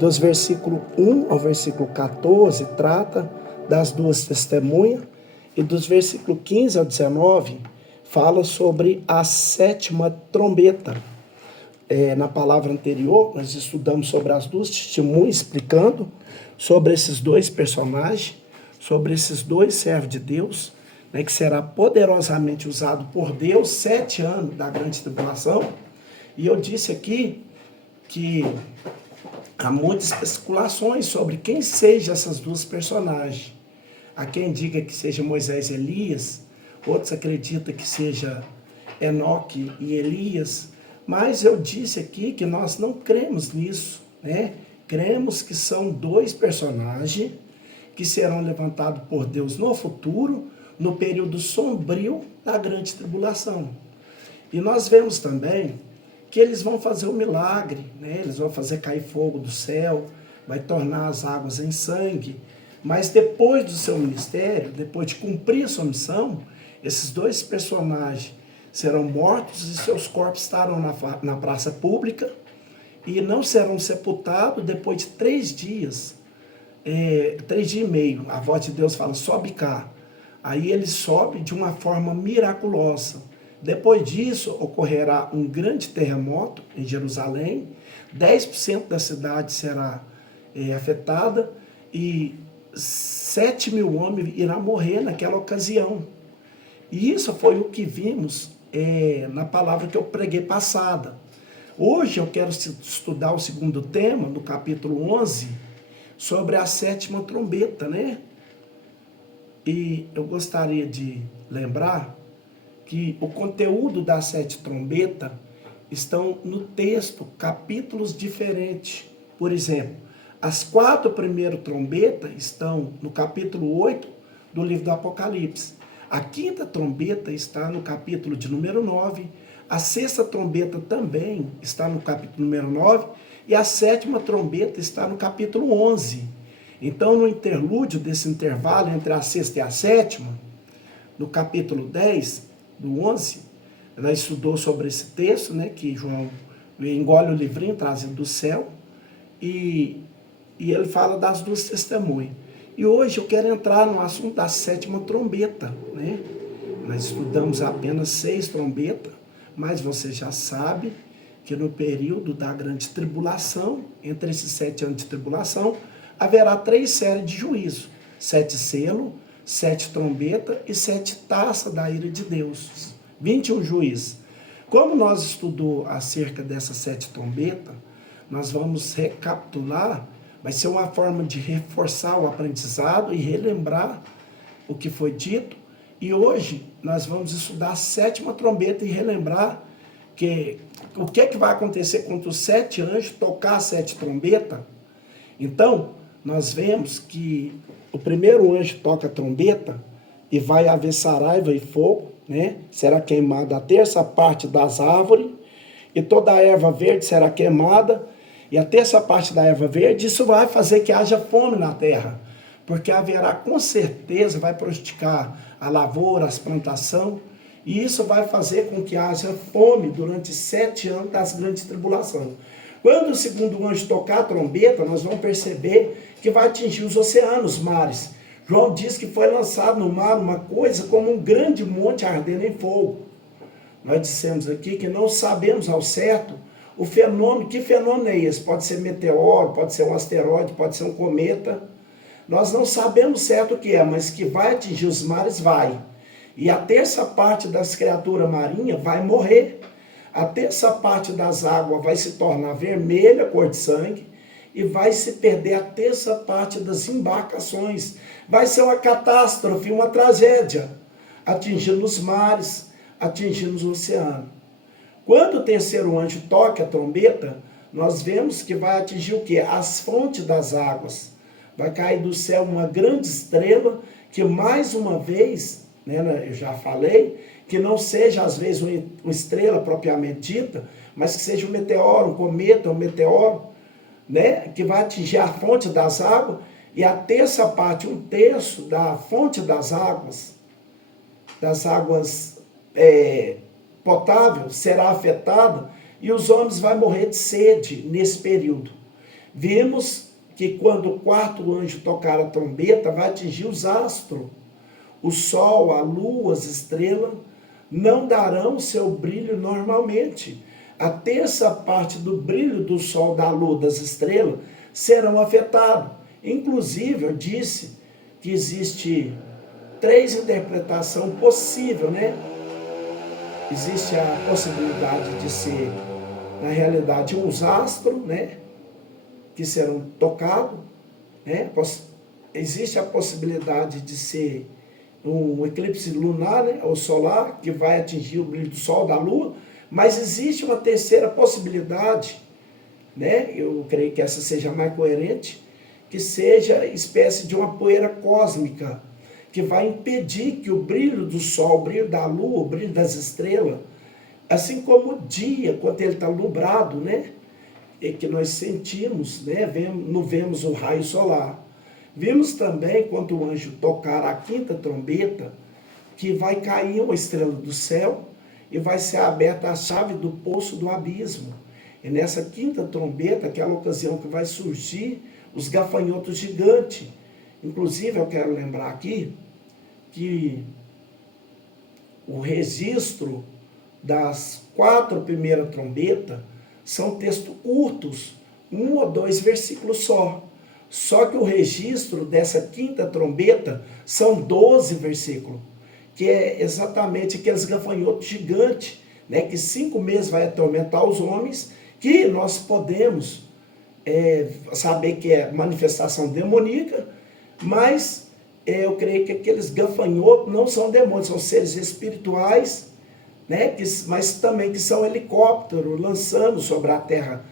dos versículos 1 ao versículo 14, trata das duas testemunhas, e dos versículos 15 ao 19, fala sobre a sétima trombeta. Na palavra anterior, nós estudamos sobre as duas testemunhas, explicando sobre esses dois personagens, sobre esses dois servos de Deus, né, que será poderosamente usado por Deus 7 anos da grande tribulação. E eu disse aqui que há muitas especulações sobre quem sejam essas duas personagens. Há quem diga que seja Moisés e Elias, outros acreditam que seja Enoque e Elias, mas eu disse aqui que nós não cremos nisso, né? Cremos que são dois personagens que serão levantados por Deus no futuro, no período sombrio da grande tribulação. E nós vemos também que eles vão fazer um milagre, né? Eles vão fazer cair fogo do céu, vai tornar as águas em sangue. Mas depois do seu ministério, depois de cumprir a sua missão, esses dois personagens serão mortos e seus corpos estarão na praça pública e não serão sepultados depois de 3 dias, 3 dias e meio. A voz de Deus fala, sobe cá. Aí ele sobe de uma forma miraculosa. Depois disso, ocorrerá um grande terremoto em Jerusalém, 10% da cidade será afetada e 7.000 homens irão morrer naquela ocasião. E isso foi o que vimos na palavra que eu preguei passada. Hoje eu quero estudar o segundo tema, no capítulo 11, sobre a sétima trombeta, né? E eu gostaria de lembrar que o conteúdo da sete trombeta estão no texto, capítulos diferentes. Por exemplo, as 4 primeiras trombetas estão no capítulo 8 do livro do Apocalipse. A 5ª trombeta está no capítulo de número 9. A 6ª trombeta também está no capítulo número 9. E a 7ª trombeta está no capítulo 11. Então, no interlúdio desse intervalo entre a 6ª e a 7ª, no capítulo 10, do 11, ela estudou sobre esse texto, né, que João engole o livrinho trazido do céu, e ele fala das duas testemunhas. E hoje eu quero entrar no assunto da 7ª trombeta, né? Nós estudamos apenas 6 trombetas, mas você já sabe que no período da grande tribulação, entre esses 7 anos de tribulação, haverá 3 séries de juízo: 7 selos, 7 trombetas e 7 taças da ira de Deus. 21 juízes. Como nós estudamos acerca dessas 7 trombetas, nós vamos recapitular. Vai ser uma forma de reforçar o aprendizado e relembrar o que foi dito. E hoje nós vamos estudar a 7ª trombeta e relembrar o que é que vai acontecer quando os 7 anjos tocar a 7 trombeta. Então, nós vemos que o primeiro anjo toca a trombeta e vai haver saraiva e fogo, né? Será queimada a terça parte das árvores e toda a erva verde será queimada. E a terça parte da erva verde, isso vai fazer que haja fome na terra, porque haverá com certeza, vai prejudicar a lavoura, as plantações, e isso vai fazer com que haja fome durante 7 anos das grandes tribulações. Quando o segundo anjo tocar a trombeta, nós vamos perceber que vai atingir os oceanos, os mares. João diz que foi lançado no mar uma coisa como um grande monte ardendo em fogo. Nós dissemos aqui que não sabemos ao certo o fenômeno. Que fenômeno é esse? Pode ser meteoro, pode ser um asteroide, pode ser um cometa. Nós não sabemos certo o que é, mas que vai atingir os mares, vai. E a terça parte das criaturas marinhas vai morrer. A terça parte das águas vai se tornar vermelha, cor de sangue, e vai se perder a terça parte das embarcações. Vai ser uma catástrofe, uma tragédia, atingindo os mares, atingindo os oceanos. Quando o terceiro anjo toca a trombeta, nós vemos que vai atingir o quê? As fontes das águas. Vai cair do céu uma grande estrela, que mais uma vez, né, eu já falei, que não seja às vezes uma estrela propriamente dita, mas que seja um meteoro, um cometa, um meteoro, né, que vai atingir a fonte das águas, e a terça parte, 1/3 da fonte das águas potável será afetada, e os homens vão morrer de sede nesse período. Vimos que quando o quarto anjo tocar a trombeta, vai atingir os astros. O sol, a lua, as estrelas não darão seu brilho normalmente. A terça parte do brilho do sol, da lua, das estrelas serão afetados. Inclusive, eu disse que existe três interpretações possíveis, né? Existe a possibilidade de ser, na realidade, uns astros, né? Que serão tocados, né? Existe a possibilidade de ser um eclipse lunar, né? Ou solar, que vai atingir o brilho do sol, da lua, mas existe uma terceira possibilidade, né? Eu creio que essa seja mais coerente, que seja espécie de uma poeira cósmica, que vai impedir que o brilho do sol, o brilho da lua, o brilho das estrelas, assim como o dia, quando ele está nublado, né? E que nós sentimos, né? Não vemos o raio solar. Vimos também, quando o anjo tocar a quinta trombeta, que vai cair uma estrela do céu e vai ser aberta a chave do poço do abismo. E nessa quinta trombeta, aquela ocasião que vai surgir os gafanhotos gigantes. Inclusive, eu quero lembrar aqui que o registro das 4 primeiras trombetas são textos curtos, 1 ou 2 versículos só. Só que o registro dessa quinta trombeta são 12 versículos, que é exatamente aqueles gafanhotos gigantes, né, que 5 meses vai atormentar os homens, que nós podemos saber que é manifestação demoníaca, mas eu creio que aqueles gafanhotos não são demônios, são seres espirituais, né, mas também que são helicópteros lançando sobre a terra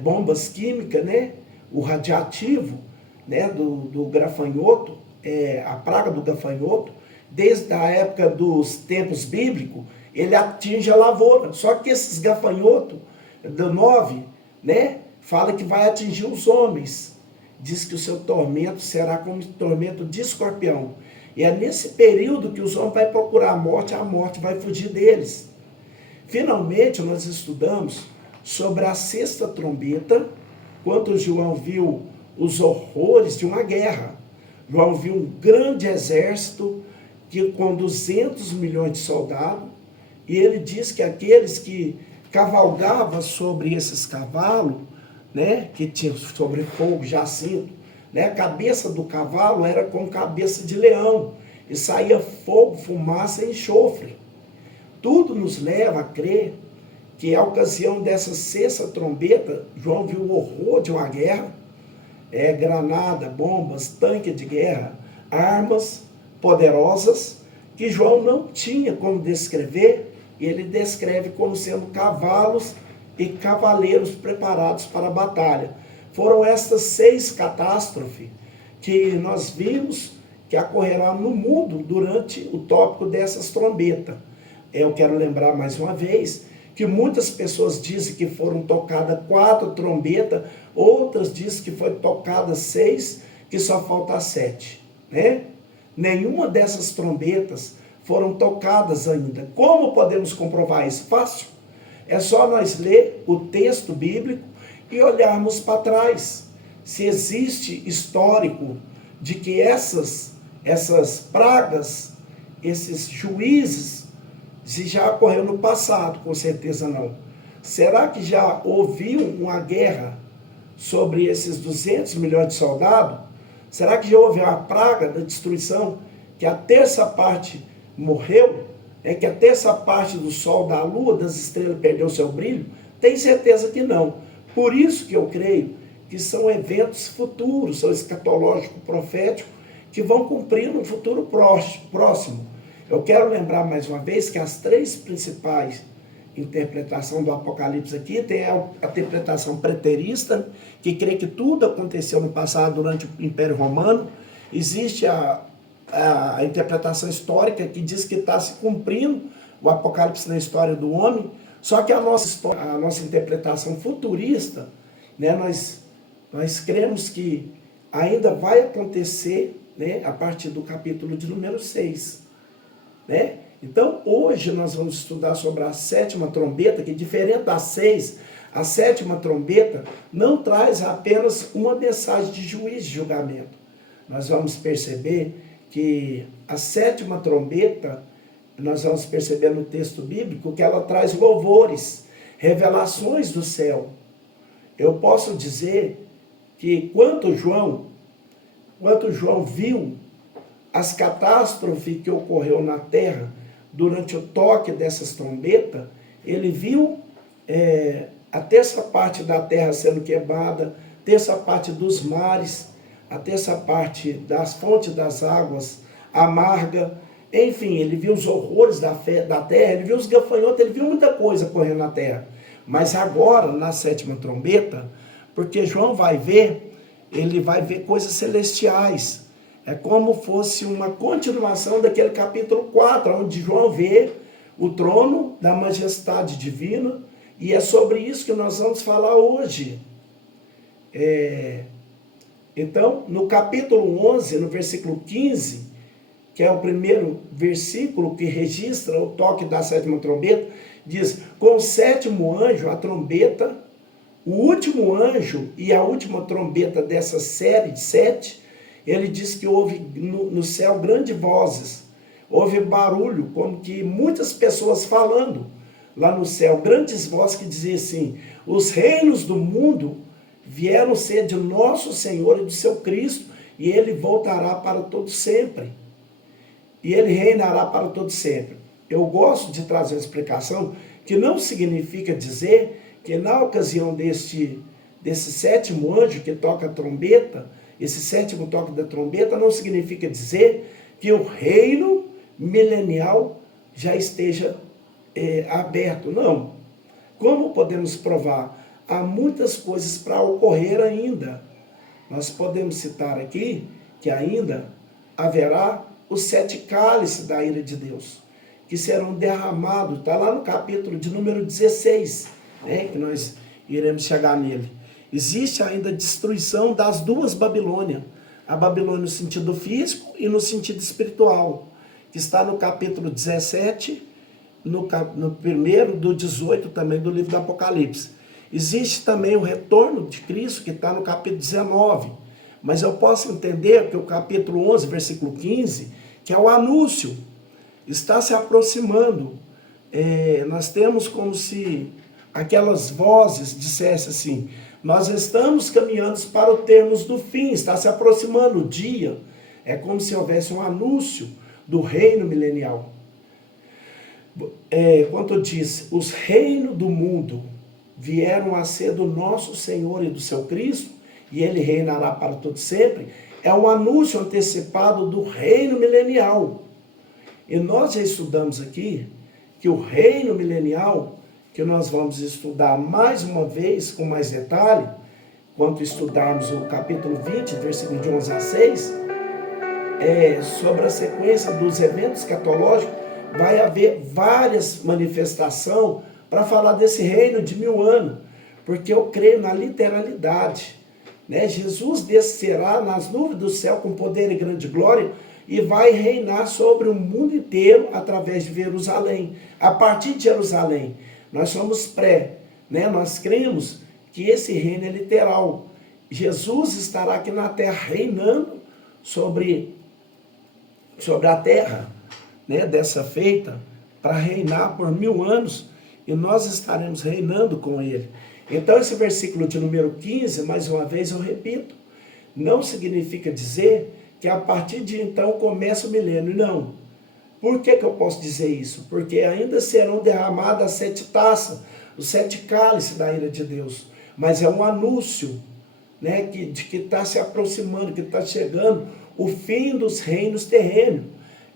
bombas químicas, né, o radiativo, né, do gafanhoto, a praga do gafanhoto, desde a época dos tempos bíblicos, ele atinge a lavoura. Só que esses gafanhotos, do 9, né, fala que vai atingir os homens. Diz que o seu tormento será como tormento de escorpião. E é nesse período que os homens vão procurar a morte vai fugir deles. Finalmente, nós estudamos sobre a sexta trombeta, quando João viu os horrores de uma guerra. João viu um grande exército com 200 milhões de soldados, e ele diz que aqueles que cavalgavam sobre esses cavalos, né, que tinham sobre fogo, jacinto, né, a cabeça do cavalo era com cabeça de leão, e saía fogo, fumaça e enxofre. Tudo nos leva a crer que a ocasião dessa sexta trombeta, João viu o horror de uma guerra, granada, bombas, tanque de guerra, armas poderosas, que João não tinha como descrever, e ele descreve como sendo cavalos e cavaleiros preparados para a batalha. Foram estas 6 catástrofes que nós vimos que ocorrerá no mundo durante o tópico dessas trombetas. Eu quero lembrar mais uma vez que muitas pessoas dizem que foram tocadas 4 trombetas, outras dizem que foi tocadas 6, que só falta 7, né? Nenhuma dessas trombetas foram tocadas ainda. Como podemos comprovar isso? Fácil. É só nós ler o texto bíblico e olharmos para trás. Se existe histórico de que essas pragas, esses juízes, se já ocorreu no passado, com certeza não. Será que já houve uma guerra sobre esses 200 milhões de soldados? Será que já houve uma praga da destruição, que a terça parte morreu? Que a terça parte do sol, da lua, das estrelas perdeu seu brilho? Tenho certeza que não. Por isso que eu creio que são eventos futuros, são escatológicos, proféticos, que vão cumprir no futuro próximo. Eu quero lembrar mais uma vez que as 3 principais interpretações do Apocalipse aqui tem a interpretação preterista, que crê que tudo aconteceu no passado durante o Império Romano. Existe a interpretação histórica que diz que está se cumprindo o Apocalipse na história do homem. Só que a nossa interpretação futurista, né, nós cremos que ainda vai acontecer, né, a partir do capítulo de número 6. Né? Então, hoje nós vamos estudar sobre a 7ª trombeta, que diferente das 6, A sétima trombeta não traz apenas uma mensagem de juízo e julgamento. Nós vamos perceber que a sétima trombeta, nós vamos perceber no texto bíblico que ela traz louvores, revelações do céu. Eu posso dizer que quando João viu as catástrofes que ocorreu na terra durante o toque dessas trombetas, ele viu a terça parte da terra sendo queimada, a terça parte dos mares, a terça parte das fontes das águas amarga, enfim, ele viu os horrores da terra, ele viu os gafanhotos, ele viu muita coisa correndo na terra. Mas agora, na sétima trombeta, porque João vai ver, ele vai ver coisas celestiais. É como fosse uma continuação daquele capítulo 4, onde João vê o trono da majestade divina, e é sobre isso que nós vamos falar hoje. Então, no capítulo 11, no versículo 15, que é o primeiro versículo que registra o toque da sétima trombeta, diz: com o sétimo anjo, a trombeta, o último anjo e a última trombeta dessa série de 7, ele diz que houve no céu grandes vozes, houve barulho, como que muitas pessoas falando lá no céu, grandes vozes que diziam assim: os reinos do mundo vieram ser de nosso Senhor e do seu Cristo, e ele voltará para todo sempre. E ele reinará para todo sempre. Eu gosto de trazer uma explicação que não significa dizer que na ocasião desse sétimo anjo que toca a trombeta, esse sétimo toque da trombeta, não significa dizer que o reino milenial já esteja aberto. Não. Como podemos provar? Há muitas coisas para ocorrer ainda. Nós podemos citar aqui que ainda haverá os 7 cálices da ira de Deus, que serão derramados. Está lá no capítulo de número 16, que nós iremos chegar nele. Existe ainda a destruição das duas Babilônias, a Babilônia no sentido físico e no sentido espiritual, que está no capítulo 17, no primeiro do 18 também do livro do Apocalipse. Existe também o retorno de Cristo, que está no capítulo 19, mas eu posso entender que o capítulo 11, versículo 15, que é o anúncio, está se aproximando. Nós temos como se aquelas vozes dissessem assim: nós estamos caminhando para o termos do fim, está se aproximando o dia. É como se houvesse um anúncio do reino milenial. Quando diz, os reinos do mundo vieram a ser do nosso Senhor e do seu Cristo, e ele reinará para todo sempre, é um anúncio antecipado do reino milenial. E nós já estudamos aqui que o reino milenial, que nós vamos estudar mais uma vez com mais detalhe, quando estudarmos o capítulo 20, versículo de 11 a 6, sobre a sequência dos eventos escatológicos, vai haver várias manifestações para falar desse reino de 1000 anos, porque eu creio na literalidade. Jesus descerá nas nuvens do céu com poder e grande glória e vai reinar sobre o mundo inteiro através de Jerusalém. A partir de Jerusalém, nós somos nós cremos que esse reino é literal. Jesus estará aqui na terra reinando sobre a terra, dessa feita, para reinar por 1000 anos, e nós estaremos reinando com ele. Então esse versículo de número 15, mais uma vez eu repito, não significa dizer que a partir de então começa o milênio, não. Por que eu posso dizer isso? Porque ainda serão derramadas as 7 taças, os 7 cálices da ira de Deus. Mas é um anúncio, de que está se aproximando, que está chegando o fim dos reinos terrenos.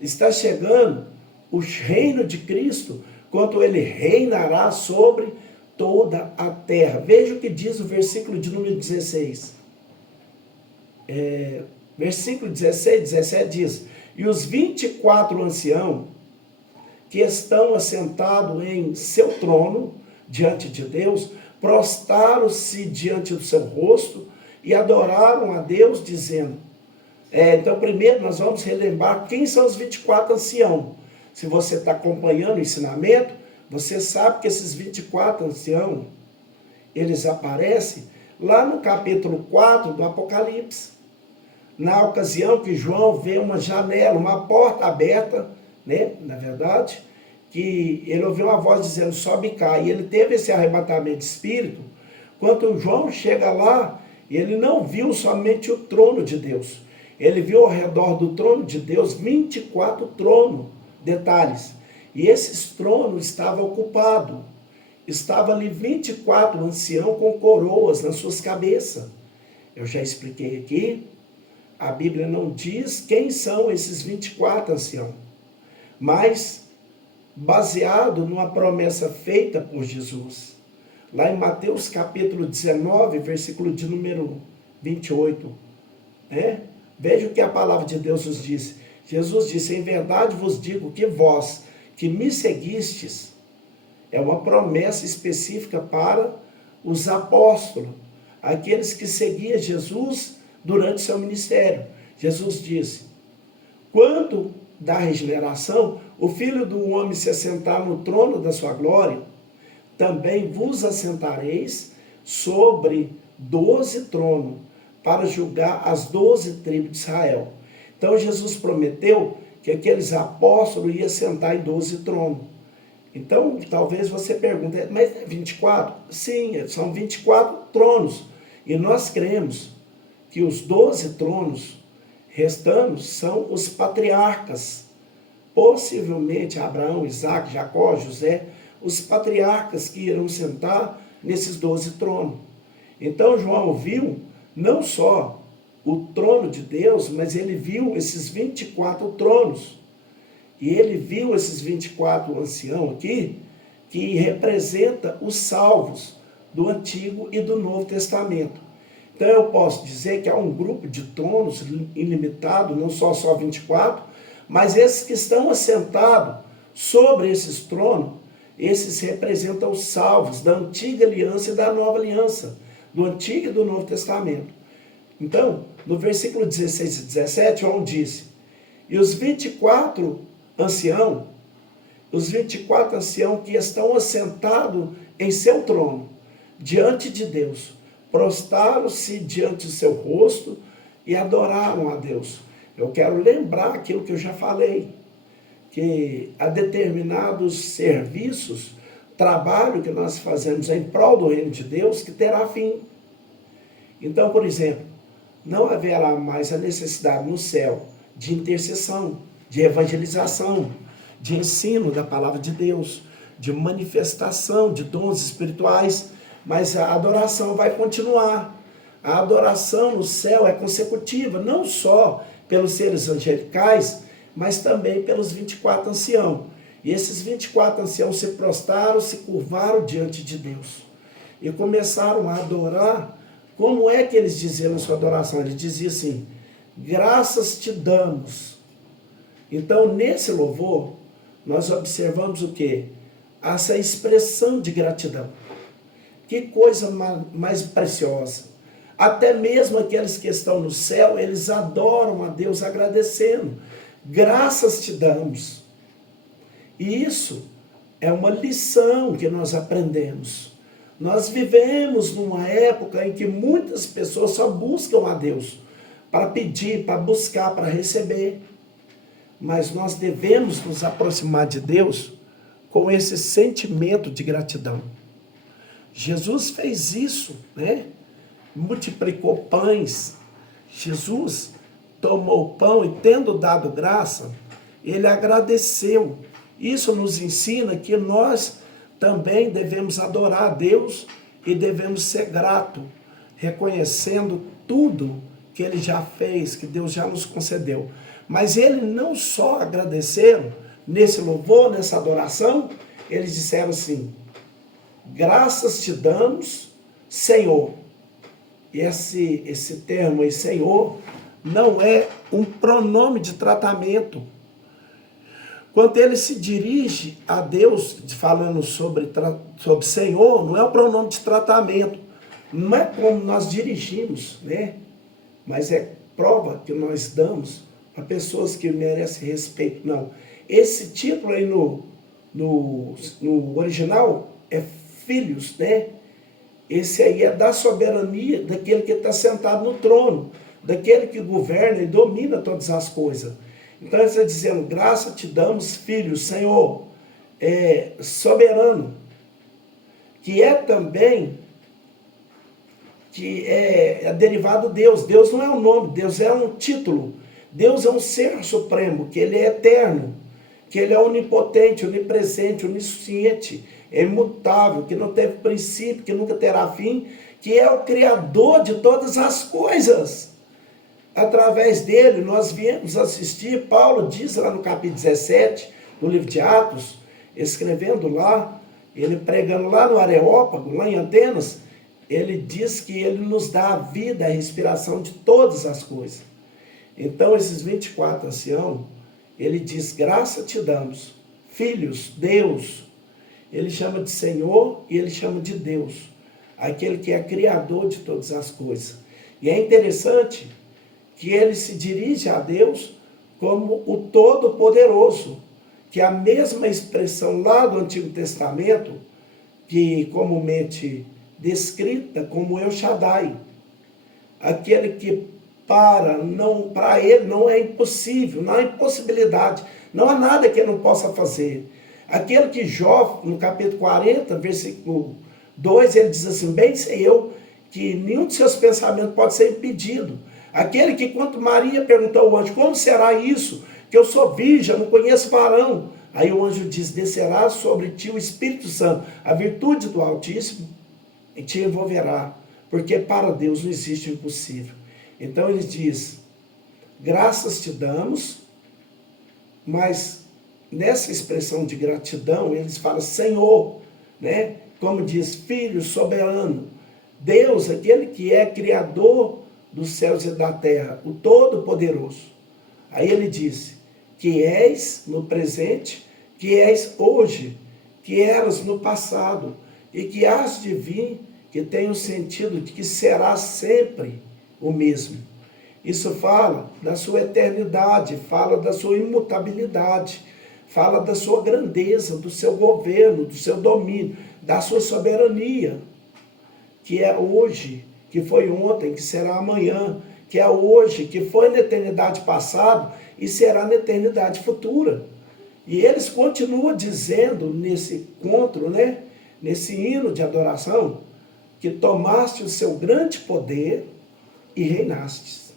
Está chegando o reino de Cristo, quando ele reinará sobre toda a terra. Veja o que diz o versículo de número 16. Versículo 16, 17 diz: e os 24 anciãos que estão assentados em seu trono, diante de Deus, prostraram-se diante do seu rosto e adoraram a Deus, dizendo... Então, primeiro nós vamos relembrar quem são os 24 anciãos. Se você está acompanhando o ensinamento, você sabe que esses 24 anciãos, eles aparecem lá no capítulo 4 do Apocalipse. Na ocasião que João vê uma janela, uma porta aberta, né? Na verdade, que ele ouviu uma voz dizendo, sobe e cai. E ele teve esse arrebatamento de espírito. Quando João chega lá, ele não viu somente o trono de Deus. Ele viu ao redor do trono de Deus 24 tronos, detalhes. E esses tronos estavam ocupados. Estava ali 24 anciãos com coroas nas suas cabeças. Eu já expliquei aqui. A Bíblia não diz quem são esses 24 anciãos. Mas baseado numa promessa feita por Jesus. Lá em Mateus capítulo 19, versículo de número 28. Né? Veja o que a palavra de Deus nos diz. Jesus disse, em verdade vos digo que vós, que me seguistes, é uma promessa específica para os apóstolos, aqueles que seguiam Jesus durante seu ministério. Jesus disse, quando da regeneração, o Filho do Homem se assentar no trono da sua glória, também vos assentareis sobre 12 tronos, para julgar as 12 tribos de Israel. Então Jesus prometeu que aqueles apóstolos iam sentar em 12 tronos. Então, talvez você pergunte, mas é 24? Sim, são 24 tronos. E nós cremos que os 12 tronos restantes são os patriarcas. Possivelmente Abraão, Isaac, Jacó, José, os patriarcas que irão sentar nesses 12 tronos. Então João viu não só o trono de Deus, mas ele viu esses 24 tronos. E ele viu esses 24 anciãos aqui, que representa os salvos do Antigo e do Novo Testamento. Então eu posso dizer que há um grupo de tronos ilimitado, não só 24, mas esses que estão assentados sobre esses tronos, esses representam os salvos da antiga aliança e da nova aliança, do Antigo e do Novo Testamento. Então, no versículo 16 e 17, João disse, e os 24 anciãos que estão assentados em seu trono, diante de Deus, prostraram-se diante do seu rosto e adoraram a Deus. Eu quero lembrar aquilo que eu já falei, que há determinados serviços, trabalho que nós fazemos em prol do reino de Deus, que terá fim. Então, por exemplo, não haverá mais a necessidade no céu de intercessão, de evangelização, de ensino da palavra de Deus, de manifestação de dons espirituais, mas a adoração vai continuar. A adoração no céu é consecutiva, não só pelos seres angelicais, mas também pelos 24 anciãos. E esses 24 anciãos se prostraram, se curvaram diante de Deus. E começaram a adorar. Como é que eles diziam na sua adoração? Eles diziam assim, graças te damos. Então, nesse louvor, nós observamos o quê? Essa expressão de gratidão. Que coisa mais preciosa. Até mesmo aqueles que estão no céu, eles adoram a Deus agradecendo. Graças te damos. E isso é uma lição que nós aprendemos. Nós vivemos numa época em que muitas pessoas só buscam a Deus para pedir, para buscar, para receber. Mas nós devemos nos aproximar de Deus com esse sentimento de gratidão. Jesus fez isso, né? Multiplicou pães. Jesus tomou o pão e, tendo dado graça, ele agradeceu. Isso nos ensina que nós também devemos adorar a Deus e devemos ser gratos, reconhecendo tudo que ele já fez, que Deus já nos concedeu. Mas ele não só agradeceram nesse louvor, nessa adoração, eles disseram assim, graças te damos, Senhor. E esse termo aí, Senhor, não é um pronome de tratamento. Quando ele se dirige a Deus, falando sobre Senhor, não é um pronome de tratamento. Não é como nós dirigimos, né? Mas é prova que nós damos a pessoas que merecem respeito. Não. Esse título aí no original é filhos, né? esse aí é da soberania daquele que está sentado no trono, daquele que governa e domina todas as coisas. Então ele está dizendo, graça te damos, filho, Senhor, soberano, que é também, que é derivado de Deus. Deus não é um nome, Deus é um título. Deus é um ser supremo, que ele é eterno, que ele é onipotente, onipresente, onisciente, é imutável, que não teve princípio, que nunca terá fim, que é o Criador de todas as coisas. Através dele, nós viemos assistir, Paulo diz lá no capítulo 17, do livro de Atos, escrevendo lá, ele pregando lá no Areópago, lá em Atenas, ele diz que ele nos dá a vida, a respiração de todas as coisas. Então, esses 24 anciãos, ele diz, graça te damos, filhos, Deus. Ele chama de Senhor e ele chama de Deus, aquele que é criador de todas as coisas. E é interessante que ele se dirige a Deus como o Todo-Poderoso, que é a mesma expressão lá do Antigo Testamento, que comumente descrita como El Shaddai, aquele que para ele não é impossível, não há impossibilidade, não há nada que ele não possa fazer. Aquele que Jó, no capítulo 40, versículo 2, ele diz assim, bem sei eu que nenhum de seus pensamentos pode ser impedido. Aquele que, quando Maria perguntou ao anjo, como será isso? Que eu sou virgem, não conheço varão. Aí o anjo diz, descerá sobre ti o Espírito Santo, a virtude do Altíssimo, e te envolverá, porque para Deus não existe o impossível. Então ele diz, graças te damos, mas nessa expressão de gratidão, eles falam Senhor, né? Como diz, Filho soberano, Deus, aquele que é criador dos céus e da terra, o Todo-Poderoso. Aí ele diz, que és no presente, que és hoje, que eras no passado, e que has de vir, que tem o sentido de que será sempre o mesmo. Isso fala da sua eternidade, fala da sua imutabilidade, fala da sua grandeza, do seu governo, do seu domínio, da sua soberania, que é hoje, que foi ontem, que será amanhã, que é hoje, que foi na eternidade passada e será na eternidade futura. E eles continuam dizendo nesse encontro, né, nesse hino de adoração, que tomaste o seu grande poder e reinastes.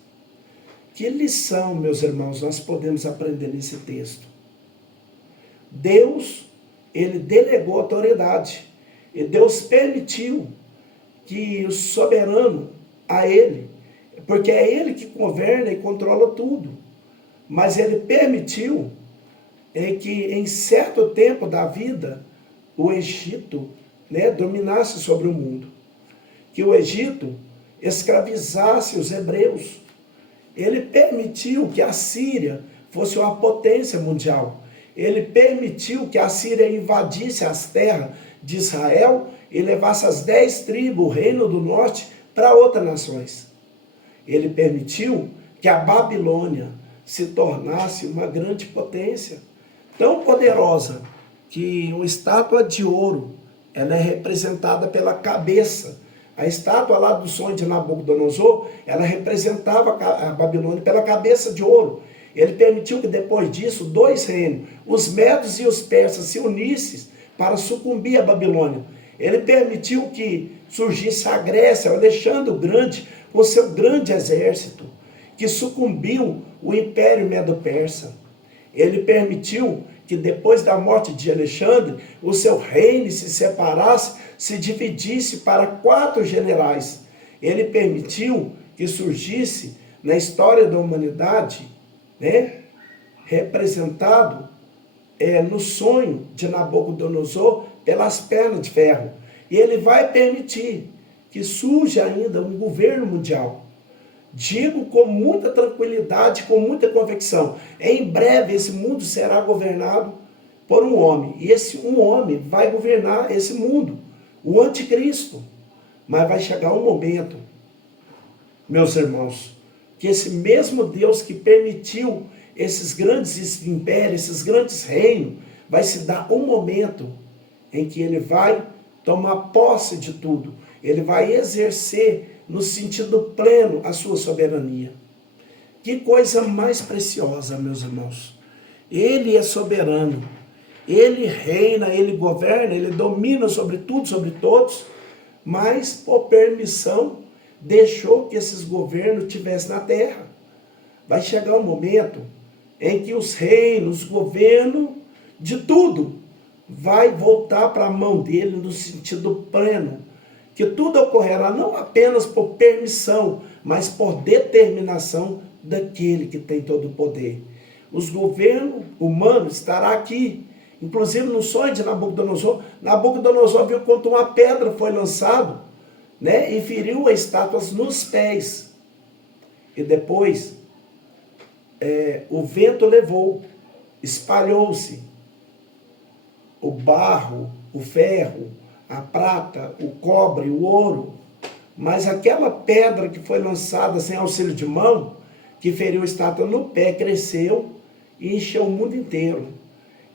Que lição, meus irmãos, nós podemos aprender nesse texto? Deus, ele delegou autoridade, e Deus permitiu que o soberano a ele, porque é ele que governa e controla tudo, mas ele permitiu que em certo tempo da vida, o Egito, né, dominasse sobre o mundo, que o Egito escravizasse os hebreus. Ele permitiu que a Síria fosse uma potência mundial. Ele permitiu que a Síria invadisse as terras de Israel e levasse as 10 tribos, o reino do norte, para outras nações. Ele permitiu que a Babilônia se tornasse uma grande potência, tão poderosa, que uma estátua de ouro, ela é representada pela cabeça. A estátua lá do sonho de Nabucodonosor, ela representava a Babilônia pela cabeça de ouro. Ele permitiu que depois disso, 2 reinos, os medos e os persas, se unissem para sucumbir à Babilônia. Ele permitiu que surgisse a Grécia, o Alexandre o Grande, com seu grande exército, que sucumbiu o Império Medo-Persa. Ele permitiu que depois da morte de Alexandre, o seu reino se separasse, se dividisse para 4 generais. Ele permitiu que surgisse na história da humanidade, né, representado no sonho de Nabucodonosor pelas pernas de ferro. E ele vai permitir que surja ainda um governo mundial. Digo com muita tranquilidade, com muita convicção, em breve esse mundo será governado por um homem. E esse um homem vai governar esse mundo, o anticristo. Mas vai chegar um momento, meus irmãos, que esse mesmo Deus que permitiu esses grandes impérios, esses grandes reinos, vai se dar um momento em que ele vai tomar posse de tudo. ele vai exercer no sentido pleno a sua soberania. Que coisa mais preciosa, meus irmãos. Ele é soberano, ele reina, ele governa, ele domina sobre tudo, sobre todos, mas por permissão deixou que esses governos tivessem na terra. Vai chegar um momento em que os reinos, governo de tudo, vai voltar para a mão dele no sentido pleno, que tudo ocorrerá não apenas por permissão, mas por determinação daquele que tem todo o poder. Os governos humanos estarão aqui, inclusive no sonho de Nabucodonosor. Nabucodonosor viu quanto uma pedra foi lançada, né, e feriu as estátuas nos pés. E depois o vento levou, espalhou-se o barro, o ferro, a prata, o cobre, o ouro. Mas aquela pedra que foi lançada sem auxílio de mão, que feriu a estátua no pé, cresceu e encheu o mundo inteiro.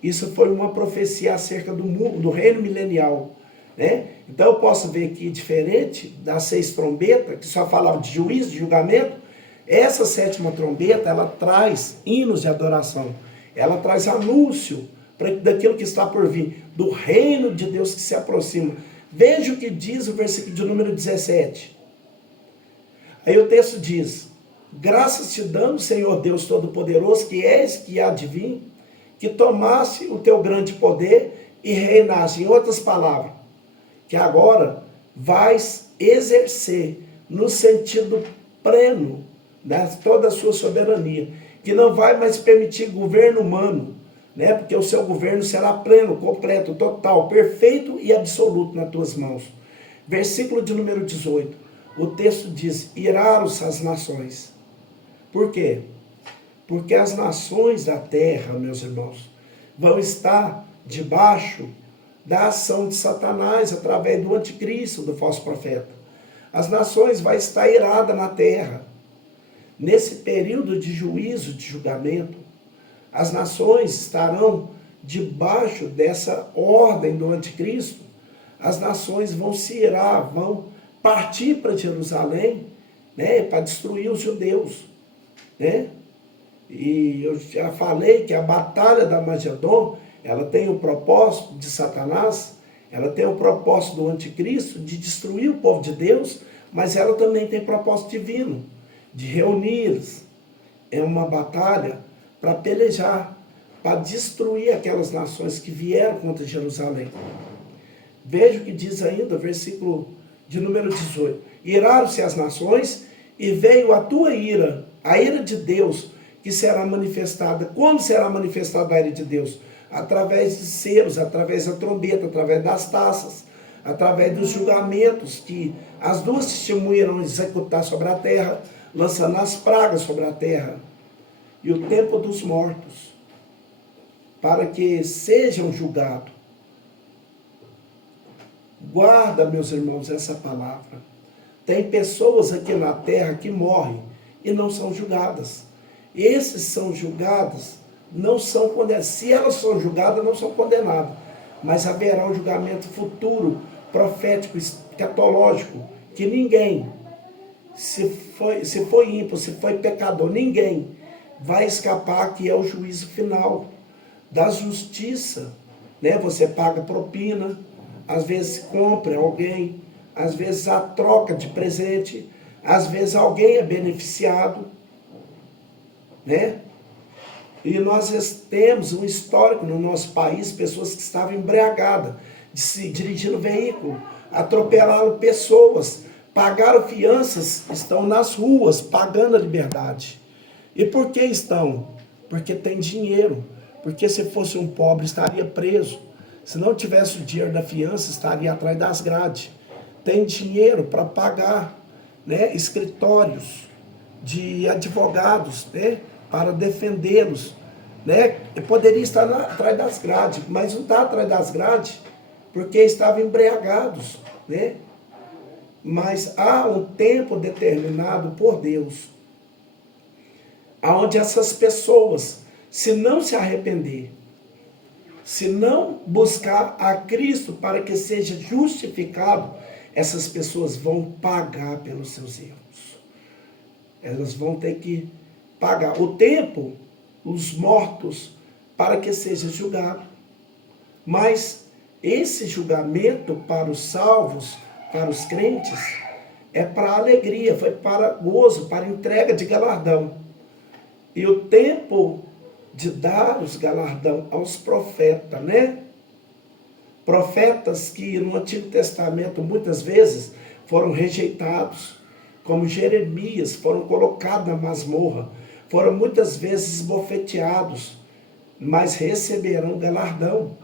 Isso foi uma profecia acerca do mundo, do reino milenial, né? Então eu posso ver que, diferente das 6 trombetas, que só falavam de juízo, de julgamento, essa 7ª trombeta, ela traz hinos de adoração, ela traz anúncio daquilo que está por vir, do reino de Deus que se aproxima. Veja o que diz o versículo de número 17. Aí o texto diz: graças te damos, Senhor Deus Todo-Poderoso, que és, que há de vir, que tomasse o teu grande poder e reinasse. Em outras palavras, que agora vais exercer no sentido pleno, né, toda a sua soberania, que não vai mais permitir governo humano, né, porque o seu governo será pleno, completo, total, perfeito e absoluto nas tuas mãos. Versículo de número 18, o texto diz: iraram-se as nações. Por quê? Porque as nações da terra, meus irmãos, vão estar debaixo da ação de Satanás, através do anticristo, do falso profeta. As nações vão estar iradas na terra. Nesse período de juízo, de julgamento, as nações estarão debaixo dessa ordem do anticristo. As nações vão se irar, vão partir para Jerusalém, né, para destruir os judeus, né? E eu já falei que a batalha da Armagedon, ela tem o propósito de Satanás, ela tem o propósito do anticristo de destruir o povo de Deus, mas ela também tem propósito divino, de reuni-los. É uma batalha para pelejar, para destruir aquelas nações que vieram contra Jerusalém. Veja o que diz ainda o versículo de número 18. Iraram-se as nações e veio a tua ira, a ira de Deus, que será manifestada. Como será manifestada a ira de Deus? Através de selos, através da trombeta, através das taças, através dos julgamentos que as duas testemunhas irão executar sobre a terra, lançando as pragas sobre a terra. E o tempo dos mortos, para que sejam julgados. Guarda, meus irmãos, essa palavra. Tem pessoas aqui na terra que morrem e não são julgadas. Esses são julgados, não são condenados. Se elas são julgadas, não são condenadas. Mas haverá um julgamento futuro, profético, escatológico, que ninguém, se foi ímpio, se foi pecador, ninguém vai escapar, que é o juízo final da justiça, né? Você paga propina, às vezes compra alguém, às vezes a troca de presente, às vezes alguém é beneficiado, né? E nós temos um histórico no nosso país, pessoas que estavam embriagadas, dirigindo veículo, atropelaram pessoas, pagaram fianças, estão nas ruas, pagando a liberdade. E por que estão? Porque tem dinheiro. Porque se fosse um pobre, estaria preso. Se não tivesse o dinheiro da fiança, estaria atrás das grades. Tem dinheiro para pagar, né, escritórios de advogados, né, para defendê-los, né? E poderia estar atrás das grades, mas não está atrás das grades, porque estavam embriagados, né? Mas há um tempo determinado por Deus, aonde essas pessoas, se não se arrepender, se não buscar a Cristo para que seja justificado, essas pessoas vão pagar pelos seus erros. Elas vão ter que pagar o tempo, os mortos, para que seja julgado. Mas esse julgamento para os salvos, para os crentes, é para alegria, foi para gozo, para entrega de galardão. E o tempo de dar os galardão aos profetas, né? Profetas que no Antigo Testamento muitas vezes foram rejeitados, como Jeremias, foram colocados na masmorra, foram muitas vezes esbofeteados, mas receberão galardão.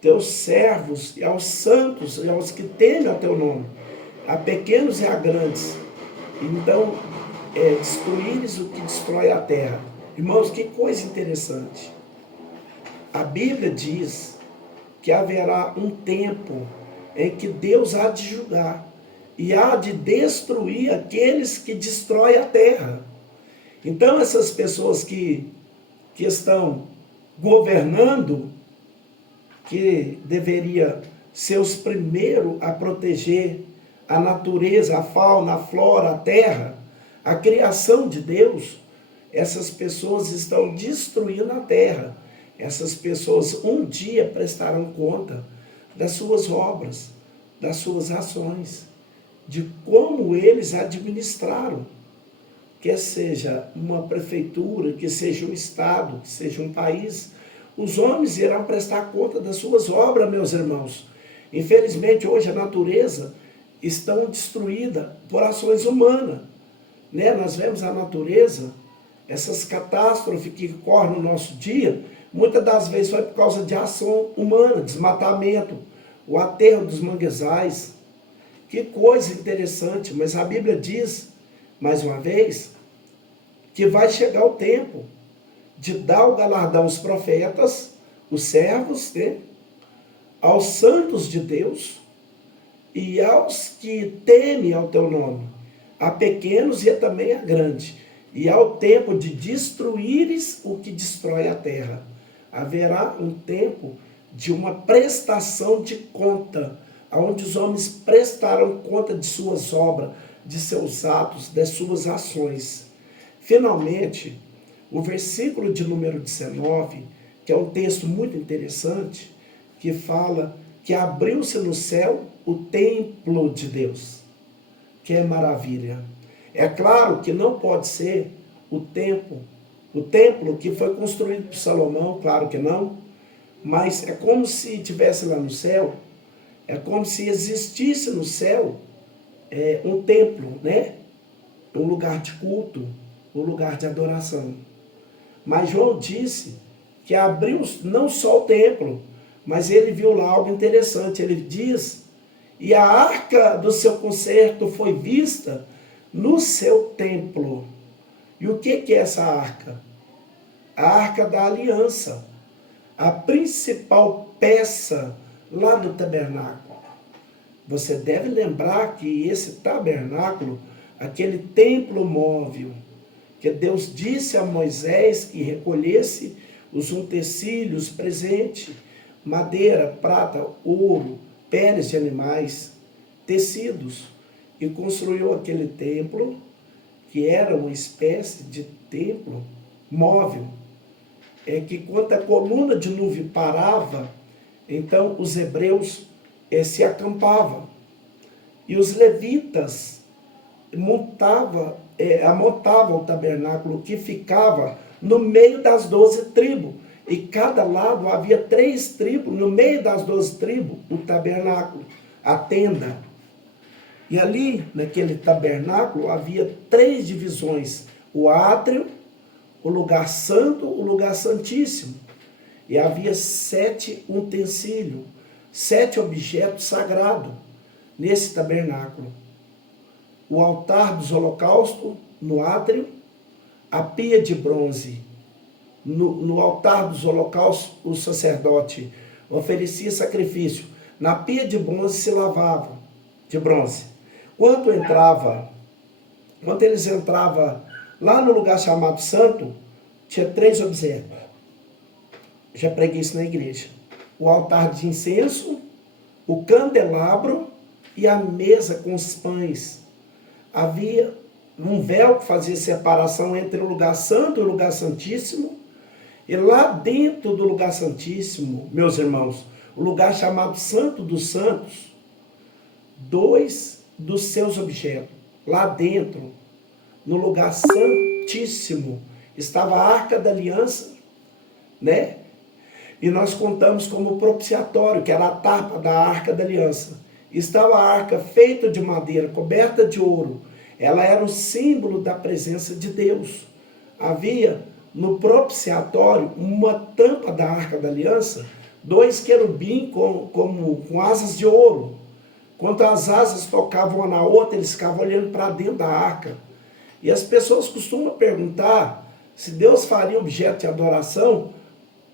Teus servos e aos santos e aos que temem a teu nome, a pequenos e a grandes. Então, destruíres o que destrói a terra. Irmãos, que coisa interessante. A Bíblia diz que haverá um tempo em que Deus há de julgar e há de destruir aqueles que destroem a terra. Então, essas pessoas que estão governando, que deveria ser os primeiros a proteger a natureza, a fauna, a flora, a terra, a criação de Deus, essas pessoas estão destruindo a terra. Essas pessoas um dia prestarão conta das suas obras, das suas ações, de como eles administraram. Quer seja uma prefeitura, que seja um estado, que seja um país, os homens irão prestar conta das suas obras, meus irmãos. Infelizmente, hoje a natureza está destruída por ações humanas. Né? Nós vemos a natureza, essas catástrofes que ocorrem no nosso dia, muitas das vezes foi por causa de ação humana, desmatamento, o aterro dos manguezais. Que coisa interessante, mas a Bíblia diz, mais uma vez, que vai chegar o tempo de dar o galardão aos profetas, os servos, né? Aos santos de Deus e aos que temem ao teu nome, a pequenos e também a grandes, e ao tempo de destruíres o que destrói a terra. Haverá um tempo de uma prestação de conta, onde os homens prestarão conta de suas obras, de seus atos, das suas ações. Finalmente, o versículo de número 19, que é um texto muito interessante, que fala que abriu-se no céu o templo de Deus. Que maravilha! É claro que não pode ser o templo que foi construído por Salomão, claro que não, mas é como se estivesse lá no céu, é como se existisse no céu um templo, né? Um lugar de culto, um lugar de adoração. Mas João disse que abriu não só o templo, mas ele viu lá algo interessante. Ele diz, e a arca do seu concerto foi vista no seu templo. E o que é essa arca? A arca da aliança, a principal peça lá do tabernáculo. Você deve lembrar que esse tabernáculo, aquele templo móvel, que Deus disse a Moisés que recolhesse os utensílios presentes, madeira, prata, ouro, peles de animais, tecidos, e construiu aquele templo, que era uma espécie de templo móvel, que quando a coluna de nuvem parava, então os hebreus se acampavam, e os levitas montavam o tabernáculo, que ficava no meio das 12 tribos, e cada lado havia 3 tribos, no meio das 12 tribos, o tabernáculo, a tenda. E ali, naquele tabernáculo, havia 3 divisões, o átrio, o lugar santo, o lugar santíssimo. E havia 7 utensílios, 7 objetos sagrados nesse tabernáculo. O altar dos holocaustos no átrio, a pia de bronze. No altar dos holocaustos, o sacerdote oferecia sacrifício. Na pia de bronze se lavava, de bronze. Quando eles entravam lá no lugar chamado santo, tinha 3 objetos. Já preguei isso na igreja. O altar de incenso, o candelabro e a mesa com os pães. Havia um véu que fazia separação entre o lugar santo e o lugar santíssimo. E lá dentro do lugar santíssimo, meus irmãos, o lugar chamado Santo dos Santos, dois dos seus objetos. Lá dentro, no lugar santíssimo, estava a Arca da Aliança, né? E nós contamos como propiciatório, que era a tapa da Arca da Aliança. Estava a arca feita de madeira, coberta de ouro. Ela era o símbolo da presença de Deus. Havia no propiciatório uma tampa da Arca da Aliança, dois querubins com asas de ouro. Quando as asas tocavam uma na outra, eles ficavam olhando para dentro da arca. E as pessoas costumam perguntar se Deus faria objeto de adoração,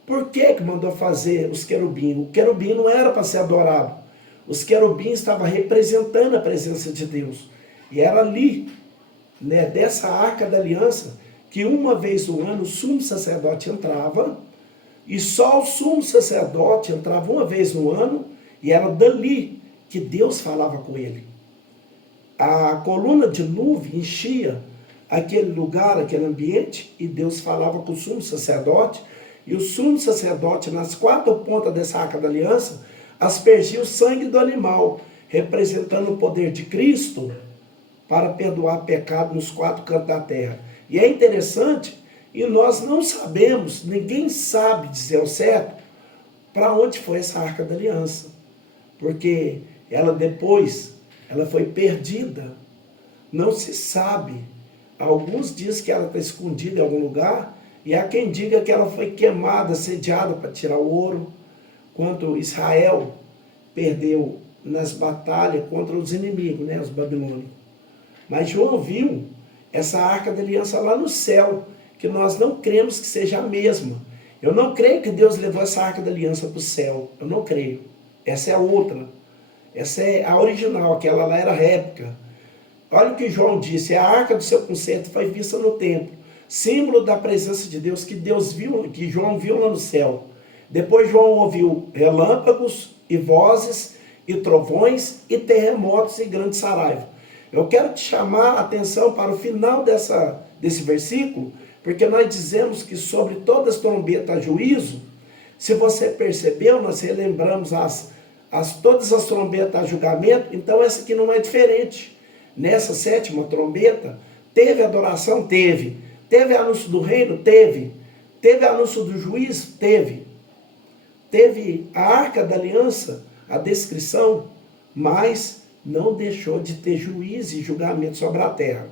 por que mandou fazer os querubins? O querubim não era para ser adorado. Os querubins estavam representando a presença de Deus. E era ali, né, dessa Arca da Aliança, que uma vez no ano o sumo sacerdote entrava, e só o sumo sacerdote entrava uma vez no ano, e era dali que Deus falava com ele. A coluna de nuvem enchia aquele lugar, aquele ambiente, e Deus falava com o sumo sacerdote, e o sumo sacerdote, nas quatro pontas dessa Arca da Aliança, aspergia o sangue do animal, representando o poder de Cristo para perdoar pecado nos quatro cantos da terra. E é interessante, e nós não sabemos, ninguém sabe dizer ao certo, para onde foi essa Arca da Aliança. Porque ela depois, ela foi perdida. Não se sabe. Alguns dizem que ela está escondida em algum lugar, e há quem diga que ela foi queimada, sediada para tirar o ouro, quando Israel perdeu nas batalhas contra os inimigos, né, os babilônicos. Mas João viu essa Arca da Aliança lá no céu, que nós não cremos que seja a mesma. Eu não creio que Deus levou essa Arca da Aliança para o céu. Eu não creio. Essa é a outra. Essa é a original, aquela lá era a réplica. Olha o que João disse: a arca do seu concerto foi vista no templo, símbolo da presença de Deus, que Deus viu, que João viu lá no céu. Depois João ouviu relâmpagos e vozes e trovões e terremotos e grande saraiva. Eu quero te chamar a atenção para o final desse versículo, porque nós dizemos que sobre todas as trombetas há juízo. Se você percebeu, nós relembramos todas as trombetas a julgamento, então essa aqui não é diferente. Nessa sétima trombeta, teve adoração? Teve. Teve anúncio do reino? Teve. Teve anúncio do juízo? Teve. Teve a Arca da Aliança, a descrição, mas não deixou de ter juízo e julgamento sobre a terra.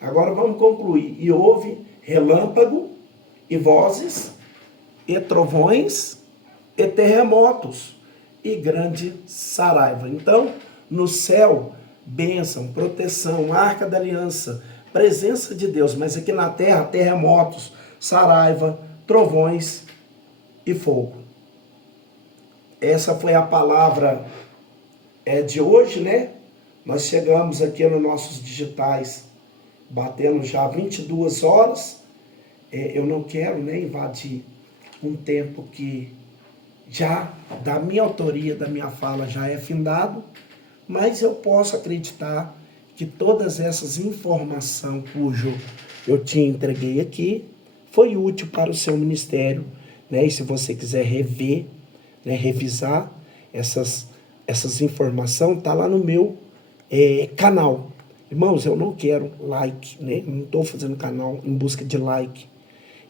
Agora vamos concluir. E houve relâmpago, e vozes, e trovões, e terremotos, e grande saraiva. Então, no céu, bênção, proteção, Arca da Aliança, presença de Deus, mas aqui na terra, terremotos, saraiva, trovões e fogo. Essa foi a palavra de hoje, né? Nós chegamos aqui nos nossos digitais, batendo já 22 horas. Eu não quero, né, invadir um tempo que já, da minha autoria, da minha fala, já é findado, mas eu posso acreditar que todas essas informações cujo eu te entreguei aqui foi útil para o seu ministério, né? E se você quiser rever, né, revisar essas informações, tá lá no meu canal. Irmãos, eu não quero like, né? Não estou fazendo canal em busca de like,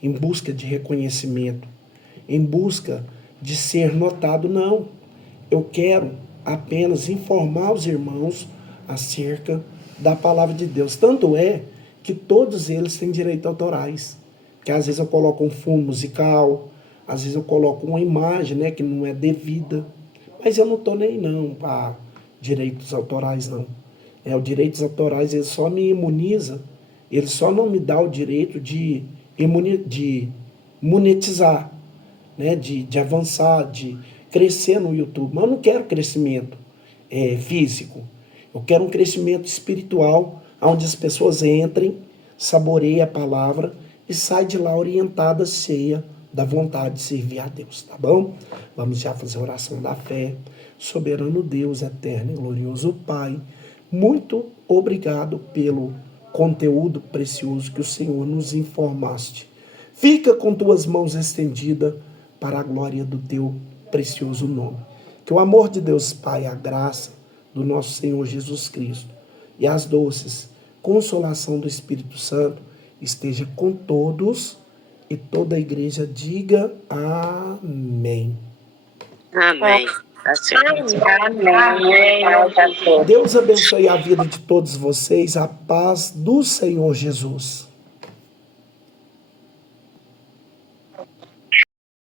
em busca de reconhecimento, em busca de ser notado, não. Eu quero apenas informar os irmãos acerca da palavra de Deus. Tanto é que todos eles têm direitos autorais. Que às vezes eu coloco um fundo musical, às vezes eu coloco uma imagem, né, que não é devida. Mas eu não estou nem não para direitos autorais, não. Os direitos autorais, ele só me imuniza, ele só não me dá o direito de monetizar, né, de avançar, de crescer no YouTube. Mas eu não quero crescimento físico. Eu quero um crescimento espiritual, onde as pessoas entrem, saboreiem a palavra e saiam de lá orientadas, cheia da vontade de servir a Deus, tá bom? Vamos já fazer a oração da fé. Soberano Deus, eterno e glorioso Pai, muito obrigado pelo conteúdo precioso que o Senhor nos informaste. Fica com tuas mãos estendidas para a glória do teu precioso nome. Que o amor de Deus Pai, a graça do nosso Senhor Jesus Cristo e as doces consolação do Espírito Santo esteja com todos e toda a igreja diga amém. Amém. Deus abençoe a vida de todos vocês, a paz do Senhor Jesus.